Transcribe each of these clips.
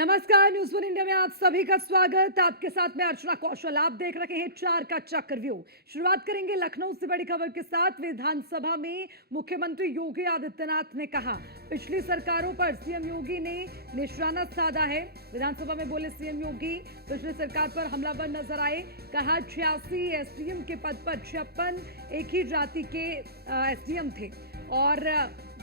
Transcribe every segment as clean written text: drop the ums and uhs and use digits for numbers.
नमस्कार, news one India में आप सभी का स्वागत। आपके साथ मैं अर्चना कौशल। आप देख रहे हैं 4 का चक्रव्यूह। शुरुआत करेंगे लखनऊ से बड़ी खबर के साथ। विधानसभा में मुख्यमंत्री योगी आदित्यनाथ ने कहा, पिछली सरकारों पर सीएम योगी ने निशाना साधा है। विधानसभा में बोले सीएम योगी, पिछली सरकार पर हमलावर नजर आए। कहा 86 एसडीएम के पद पर 56 एक ही जाति के एसडीएम थे और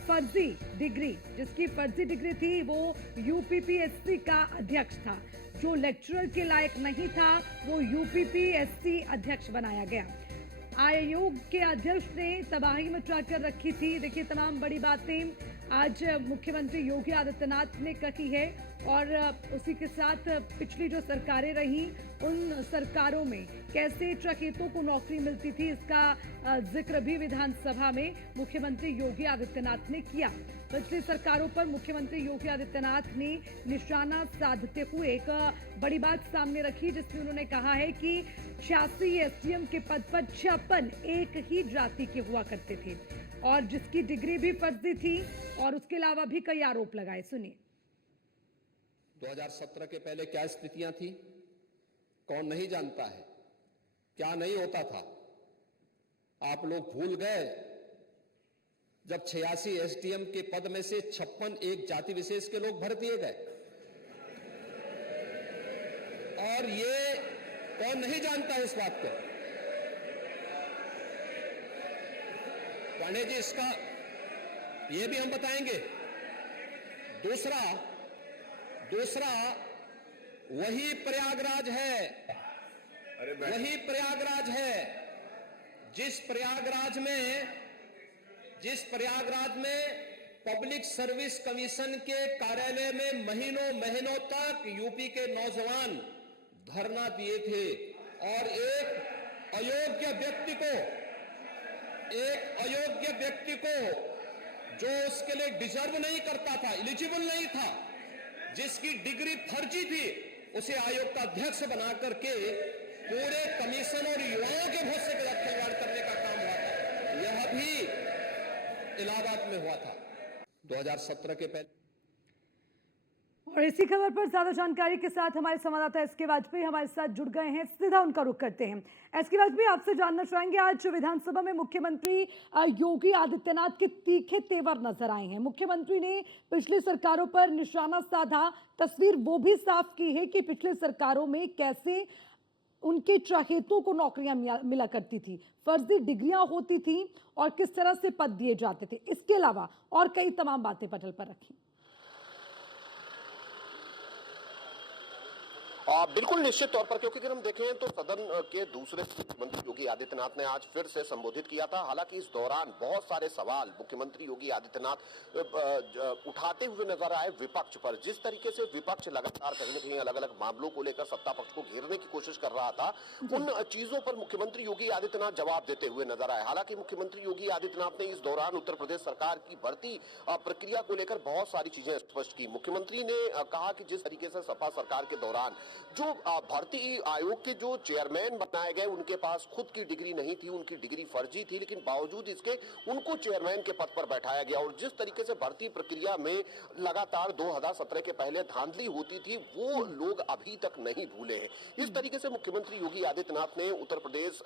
फर्जी डिग्री, जिसकी फर्जी डिग्री थी वो यूपीपीएससी का अध्यक्ष था। जो लेक्चरर के लायक नहीं था वो यूपीपीएससी अध्यक्ष बनाया गया। आयोग के अध्यक्ष ने तबाही मचाकर रखी थी। देखिए, तमाम बड़ी बातें आज मुख्यमंत्री योगी आदित्यनाथ ने कही है और उसी के साथ पिछली जो सरकारें रही उन सरकारों में कैसे चहेतों को नौकरी मिलती थी, इसका जिक्र भी विधानसभा में मुख्यमंत्री योगी आदित्यनाथ ने किया। पिछली सरकारों पर मुख्यमंत्री योगी आदित्यनाथ ने निशाना साधते हुए एक बड़ी बात सामने रखी, जिसमें उन्होंने कहा है कि 86 एसडीएम के पद पर 56 एक ही जाति के हुआ करते थे और जिसकी डिग्री भी फर्जी थी और उसके अलावा भी कई आरोप लगाए। सुनिए। 2017 के पहले क्या स्थितियां थी, कौन नहीं जानता है, क्या नहीं होता था। आप लोग भूल गए जब 86 एसडीएम के पद में से 56 एक जाति विशेष के लोग भर दिए गए। और ये कौन नहीं जानता है इस बात को। पांडे जी, इसका ये भी हम बताएंगे। दूसरा वही प्रयागराज है जिस प्रयागराज में पब्लिक सर्विस कमीशन के कार्यालय में महीनों तक यूपी के नौजवान धरना दिए थे और एक अयोग्य व्यक्ति को जो उसके लिए डिजर्व नहीं करता था, एलिजिबल नहीं था, जिसकी डिग्री फर्जी थी, उसे आयोग का अध्यक्ष बना करके पूरे कमीशन और युवाओं के भरोसे के साथ खिलवाड़ करने का काम हुआ था। यह भी इलाहाबाद में हुआ था 2017 के पहले। और इसी खबर पर ज्यादा जानकारी के साथ हमारे संवाददाता एसके वाजपेयी हमारे साथ जुड़ गए हैं। सीधा उनका रुख करते हैं। एसके वाजपेयी, आपसे जानना चाहेंगे, आज विधानसभा में मुख्यमंत्री योगी आदित्यनाथ के तीखे तेवर नजर आए हैं। मुख्यमंत्री ने पिछली सरकारों पर निशाना साधा, तस्वीर वो भी साफ की है कि पिछली सरकारों में कैसे उनके चहेतों को नौकरियां मिला करती थी, फर्जी डिग्रियां होती थी और किस तरह से पद दिए जाते थे। इसके अलावा और कई तमाम बातें पटल पर रखी। बिल्कुल निश्चित तौर पर, क्योंकि अगर हम देखें तो सदन के दूसरे मुख्यमंत्री योगी आदित्यनाथ ने आज फिर से संबोधित किया था। हालांकि इस दौरान बहुत सारे सवाल मुख्यमंत्री योगी आदित्यनाथ उठाते हुए नजर आए विपक्ष पर। जिस तरीके से विपक्ष लगातार कहीं न कहीं अलग अलग मामलों को लेकर सत्ता पक्ष को घेरने की कोशिश कर रहा था, उन चीजों पर मुख्यमंत्री योगी आदित्यनाथ जवाब देते हुए नजर आए। हालांकि मुख्यमंत्री योगी आदित्यनाथ ने इस दौरान उत्तर प्रदेश सरकार की भर्ती प्रक्रिया को लेकर बहुत सारी चीजें स्पष्ट की। मुख्यमंत्री ने कहा कि जिस तरीके से सपा सरकार के दौरान जो भर्ती आयोग के जो चेयरमैन बनाए गए, उनके पास खुद की डिग्री नहीं थी, उनकी डिग्री फर्जी थी, लेकिन बावजूद इसके उनको चेयरमैन के पद पर बैठाया गया। और जिस तरीके से भर्ती प्रक्रिया में लगातार 2017 के पहले धांधली होती थी, वो लोग अभी तक नहीं भूले हैं। इस तरीके से मुख्यमंत्री योगी आदित्यनाथ ने उत्तर प्रदेश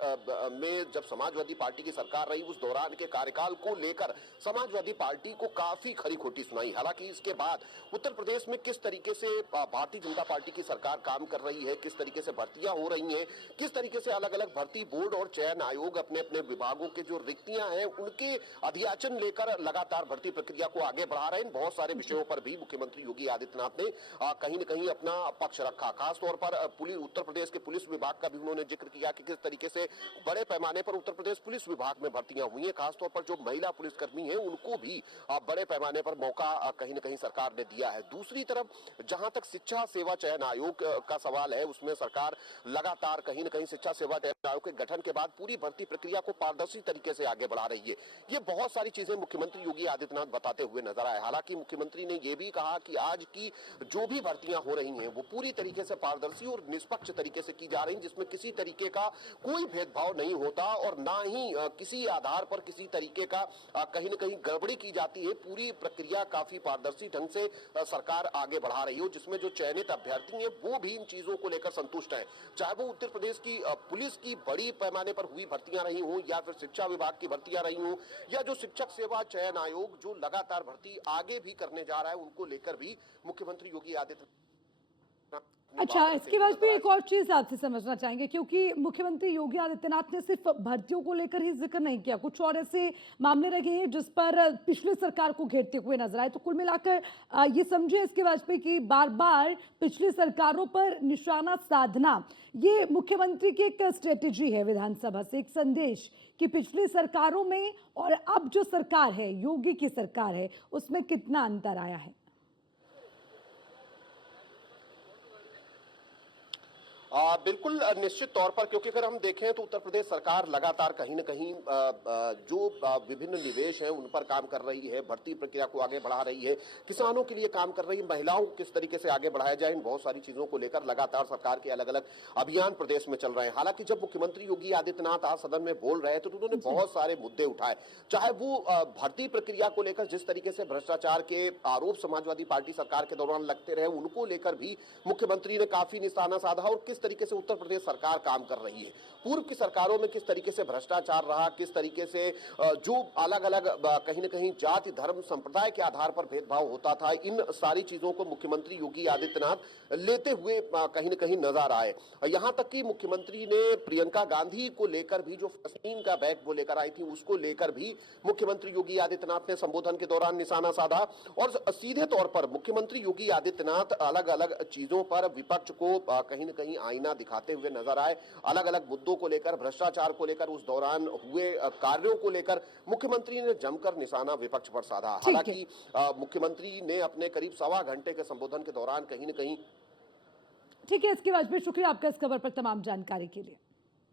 में जब समाजवादी पार्टी की सरकार रही, उस दौरान के कार्यकाल को लेकर समाजवादी पार्टी को काफी खरी खोटी सुनाई। हालांकि इसके बाद उत्तर प्रदेश में किस तरीके से भारतीय जनता पार्टी की सरकार काम कर रही है, किस तरीके से भर्तियां हो रही हैं, किस तरीके से अलग अलग भर्ती बोर्ड और चयन आयोग अपने अपने विभागों के जो रिक्तियां हैं उनके अध्याचन लेकर लगातार भर्ती प्रक्रिया को आगे बढ़ा रहे हैं। बहुत सारे विषयों पर भी मुख्यमंत्री योगी आदित्यनाथ ने कहीं न कहीं अपना पक्ष रखा। खासतौर पर उत्तर प्रदेश के पुलिस विभाग का भी उन्होंने जिक्र किया कि किस तरीके से बड़े पैमाने पर उत्तर प्रदेश पुलिस विभाग में भर्तियां हुई है। खासतौर पर जो महिला पुलिसकर्मी है उनको भी बड़े पैमाने पर मौका कहीं न कहीं सरकार ने दिया है। दूसरी तरफ जहां तक शिक्षा सेवा चयन आयोग का सवाल है, उसमें सरकार लगातार कहीं न कहीं शिक्षा सेवा चयन आयोग के गठन के बाद पूरी भर्ती प्रक्रिया को पारदर्शी तरीके से आगे बढ़ा रही है। ये बहुत सारी चीजें मुख्यमंत्री योगी आदित्यनाथ बताते हुए नजर आए। हालांकि मुख्यमंत्री ने यह भी कहा कि आज की जो भी भर्तियां हो रही हैं वो पूरी तरीके से पारदर्शी और निष्पक्ष तरीके से की जा रही हैं, जिसमें किसी तरीके का कोई भेदभाव नहीं होता और ना ही किसी आधार पर किसी तरीके का कहीं न कहीं गड़बड़ी की जाती है। पूरी प्रक्रिया काफी पारदर्शी ढंग से सरकार आगे बढ़ा रही हो, जिसमें जो चयनित अभ्यर्थी हैं वो भी इन चीजों को लेकर संतुष्ट हैं। चाहे वो उत्तर प्रदेश की पुलिस की बड़ी पैमाने पर हुई भर्तियां रही हों या फिर शिक्षा विभाग की भर्तियां रही हों या जो शिक्षक सेवा चयन आयोग जो लगातार भर्ती आगे भी करने जा रहा है, उनको लेकर भी मुख्यमंत्री योगी आदित्यनाथ। अच्छा, इसके बाद भी एक और चीज आपसे समझना चाहेंगे, क्योंकि मुख्यमंत्री योगी आदित्यनाथ ने सिर्फ भर्तियों को लेकर ही जिक्र नहीं किया, कुछ और ऐसे मामले रहे हैं जिस पर पिछली सरकार को घेरते हुए नजर आए। तो कुल मिलाकर ये समझे इसके वाजपेयी की बार बार पिछली सरकारों पर निशाना साधना, ये मुख्यमंत्री की एक स्ट्रेटेजी है विधानसभा से, एक संदेश कि पिछली सरकारों में और अब जो सरकार है, योगी की सरकार है, उसमें कितना अंतर आया है। बिल्कुल निश्चित तौर पर, क्योंकि अगर हम देखें तो उत्तर प्रदेश सरकार लगातार कहीं न कहीं जो विभिन्न निवेश हैं उन पर काम कर रही है, भर्ती प्रक्रिया को आगे बढ़ा रही है, किसानों के लिए काम कर रही है, महिलाओं को किस तरीके से आगे बढ़ाया जाए, इन बहुत सारी चीजों को लेकर लगातार सरकार के अलग अलग अभियान प्रदेश में चल रहे हैं। हालांकि जब मुख्यमंत्री योगी आदित्यनाथ आज सदन में बोल रहे थे तो उन्होंने बहुत सारे मुद्दे उठाए, चाहे वो भर्ती प्रक्रिया को लेकर जिस तरीके से भ्रष्टाचार के आरोप समाजवादी पार्टी सरकार के दौरान लगते रहे, उनको लेकर भी मुख्यमंत्री ने काफी निशाना साधा और किस तरीके से उत्तर प्रदेश सरकार काम कर रही है। पूर्व की सरकारों में किस तरीके से भ्रष्टाचार रहा, किस तरीके से जो अलग अलग कहीं न कहीं जाति धर्म संप्रदाय के आधार पर भेदभाव होता था, इन सारी चीजों को मुख्यमंत्री योगी आदित्यनाथ लेते हुए कहीं न कहीं नजर आए। यहां तक कि मुख्यमंत्री ने प्रियंका गांधी को लेकर भी जो फलस्तीन का बैग वो लेकर आई थी, उसको लेकर भी मुख्यमंत्री योगी आदित्यनाथ ने संबोधन के दौरान निशाना साधा और सीधे तौर पर मुख्यमंत्री योगी आदित्यनाथ अलग अलग चीजों पर विपक्ष को कहीं न कहीं आईना दिखाते हुए नजर आए। अलग अलग मुद्दों को लेकर, भ्रष्टाचार को लेकर, उस दौरान हुए कार्यों को लेकर मुख्यमंत्री ने जमकर निशाना विपक्ष पर साधा। हालांकि मुख्यमंत्री ने अपने करीब 1.25 घंटे के संबोधन के दौरान कहीं न कहीं। ठीक है, इसके बाद भी शुक्रिया आपका इस खबर पर तमाम जानकारी के लिए।